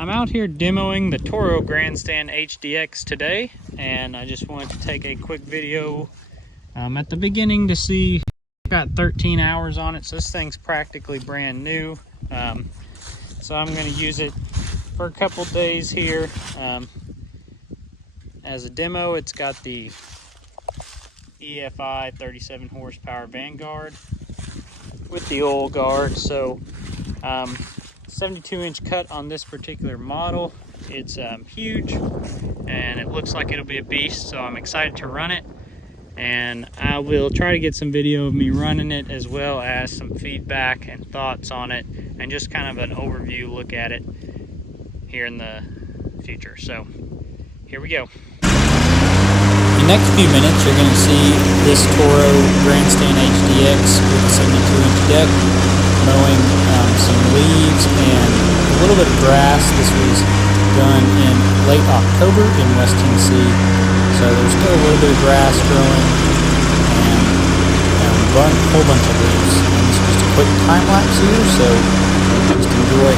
I'm out here demoing the Toro Grandstand HDX today, and I just wanted to take a quick video at the beginning to see. I've got 13 hours on it, so this thing's practically brand new. So I'm going to use it for a couple days here as a demo. It's got the EFI 37 horsepower Vanguard with the oil guard. So 72-inch cut on this particular model. It's huge, and it looks like it'll be a beast, so I'm excited to run it. And I will try to get some video of me running it, as well as some feedback and thoughts on it, and just kind of an overview look at it here in the future. So here we go. In the next few minutes, you're going to see this Toro Grandstand HDX with a 72-inch deck mowing some leaves and a little bit of grass. This was done in late October in West Tennessee, so there's still a little bit of grass growing and a whole bunch of leaves. And this is just a quick time lapse here, so just enjoy.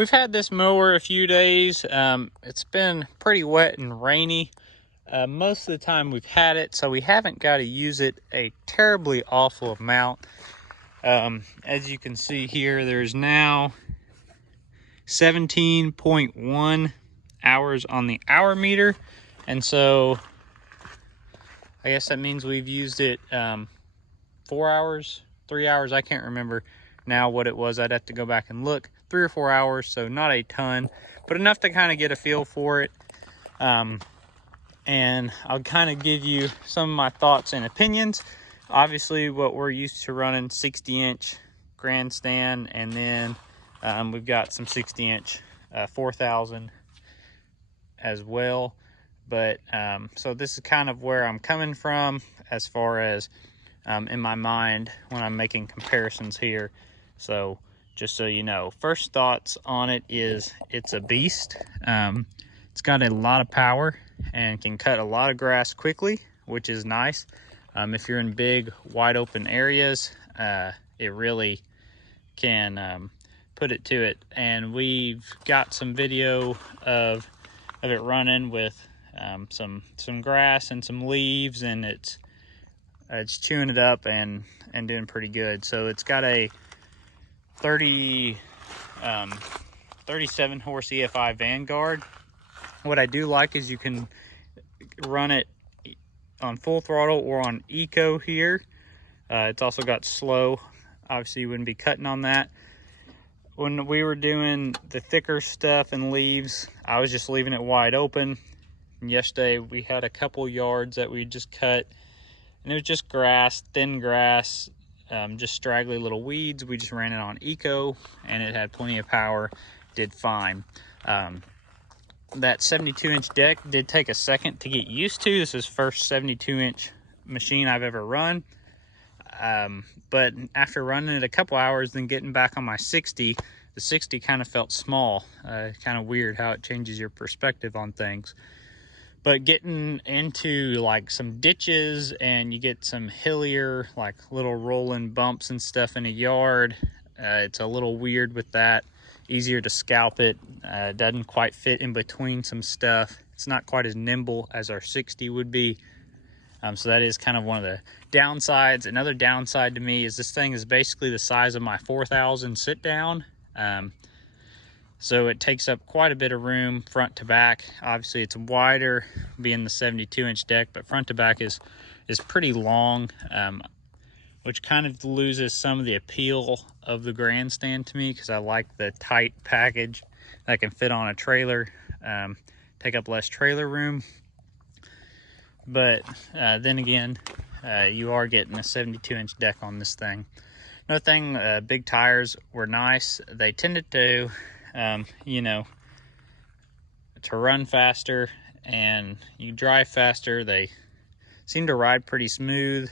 we've had this mower a few days. It's been pretty wet and rainy most of the time we've had it, so we haven't got to use it a terribly awful amount. As you can see here, there's now 17.1 hours on the hour meter, and so I guess that means we've used it 4 hours, 3 hours, I can't remember now what it was. I'd have to go back and look. 3 or 4 hours, so not a ton, but enough to kind of get a feel for it. And I'll kind of give you some of my thoughts and opinions. Obviously, what we're used to running 60-inch grandstand, and then we've got some 60-inch 4000 as well. But so this is kind of where I'm coming from as far as in my mind when I'm making comparisons here. So just so you know, first thoughts on it is it's a beast. It's got a lot of power and can cut a lot of grass quickly, which is nice. If you're in big, wide open areas, it really can put it to it. And we've got some video of it running with some grass and some leaves, and it's chewing it up and doing pretty good. So it's got a 37 horse EFI Vanguard. What I do like is you can run it on full throttle or on eco here. It's also got slow. Obviously you wouldn't be cutting on that. When we were doing the thicker stuff and leaves, I was just leaving it wide open. And yesterday we had a couple yards that we just cut, and it was just grass, thin grass, just straggly little weeds. We just ran it on eco, and it had plenty of power, did fine. That 72-inch deck did take a second to get used to. This is the first 72-inch machine I've ever run. But after running it a couple hours, then getting back on my 60, the 60 kind of felt small. Kind of weird how it changes your perspective on things. But getting into like some ditches, and you get some hillier, like little rolling bumps and stuff in a yard, it's a little weird with that. Easier to scalp it. Doesn't quite fit in between some stuff. It's not quite as nimble as our 60 would be. So that is kind of one of the downsides. Another downside to me is this thing is basically the size of my 4000 sit down. So it takes up quite a bit of room front to back. Obviously it's wider being the 72-inch deck, but front to back is pretty long, which kind of loses some of the appeal of the grandstand to me, because I like the tight package that can fit on a trailer, take up less trailer room. But then again, you are getting a 72-inch deck on this thing. Another thing, big tires were nice. They tended to, you know, to run faster and you drive faster. They seem to ride pretty smooth,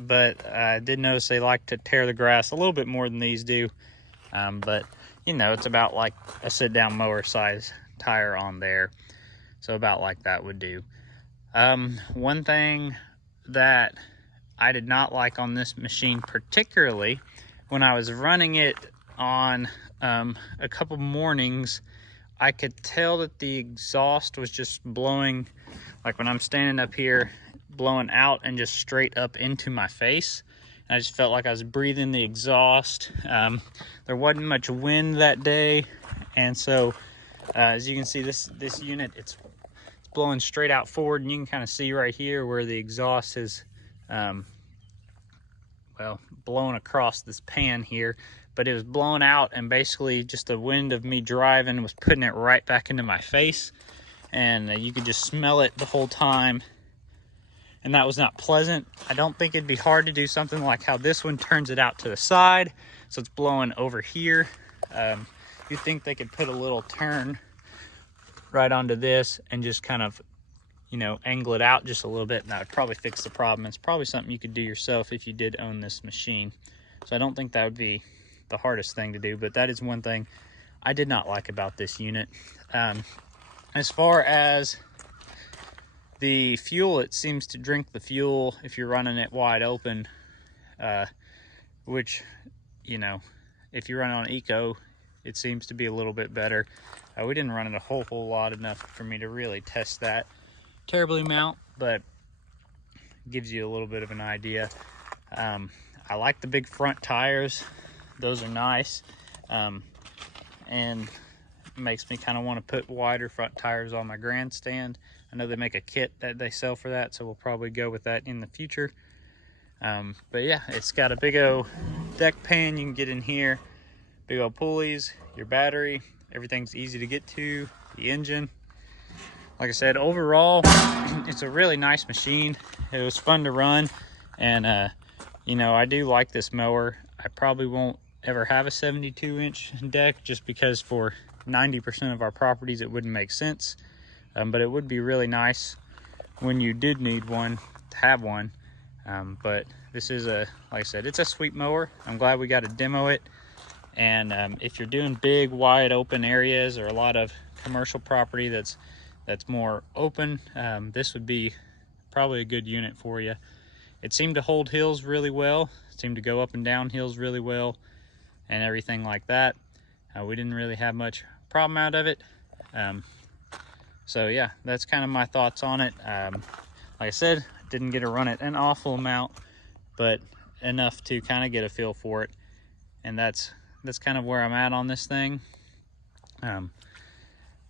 but I did notice they like to tear the grass a little bit more than these do. But, you know, it's about like a sit-down mower size tire on there. So about like that would do. One thing that I did not like on this machine, particularly when I was running it on a couple mornings, I could tell that the exhaust was just blowing, like when I'm standing up here, blowing out and just straight up into my face. And I just felt like I was breathing the exhaust. There wasn't much wind that day, and so as you can see, this unit, it's blowing straight out forward, and you can kind of see right here where the exhaust is well, blowing across this pan here, but it was blowing out, and basically just the wind of me driving was putting it right back into my face, and you could just smell it the whole time, and that was not pleasant. I don't think it'd be hard to do something like how this one turns it out to the side, so it's blowing over here. You'd think they could put a little turn right onto this and just kind of, you know, angle it out just a little bit, and that would probably fix the problem. It's probably something you could do yourself if you did own this machine. So I don't think that would be the hardest thing to do, but that is one thing I did not like about this unit. As far as the fuel, it seems to drink the fuel if you're running it wide open, which, you know, if you run on eco, it seems to be a little bit better. We didn't run it a whole lot, enough for me to really test that terribly amount, but it gives you a little bit of an idea. I like the big front tires. Those are nice, and makes me kind of want to put wider front tires on my Grandstand. I know they make a kit that they sell for that, so we'll probably go with that in the future. But yeah, it's got a big old deck pan you can get in here, big old pulleys, your battery, everything's easy to get to, the engine. Like I said, overall, it's a really nice machine. It was fun to run, and you know, I do like this mower. I probably won't ever have a 72-inch deck just because for 90% of our properties it wouldn't make sense. But it would be really nice when you did need one to have one. But this is like I said, it's a sweet mower. I'm glad we got to demo it. And if you're doing big, wide open areas or a lot of commercial property that's more open, this would be probably a good unit for you. It seemed to hold hills really well. It seemed to go up and down hills really well and everything like that. We didn't really have much problem out of it. So yeah, that's kind of my thoughts on it. Like I said, didn't get to run it an awful amount, but enough to kind of get a feel for it. And that's kind of where I'm at on this thing.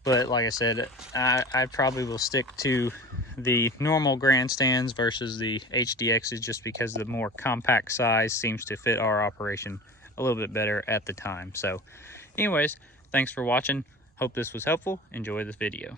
But like I said, I probably will stick to the normal grandstands versus the HDXs just because the more compact size seems to fit our operation a little bit better at the time. So anyways, thanks for watching. Hope this was helpful. Enjoy this video.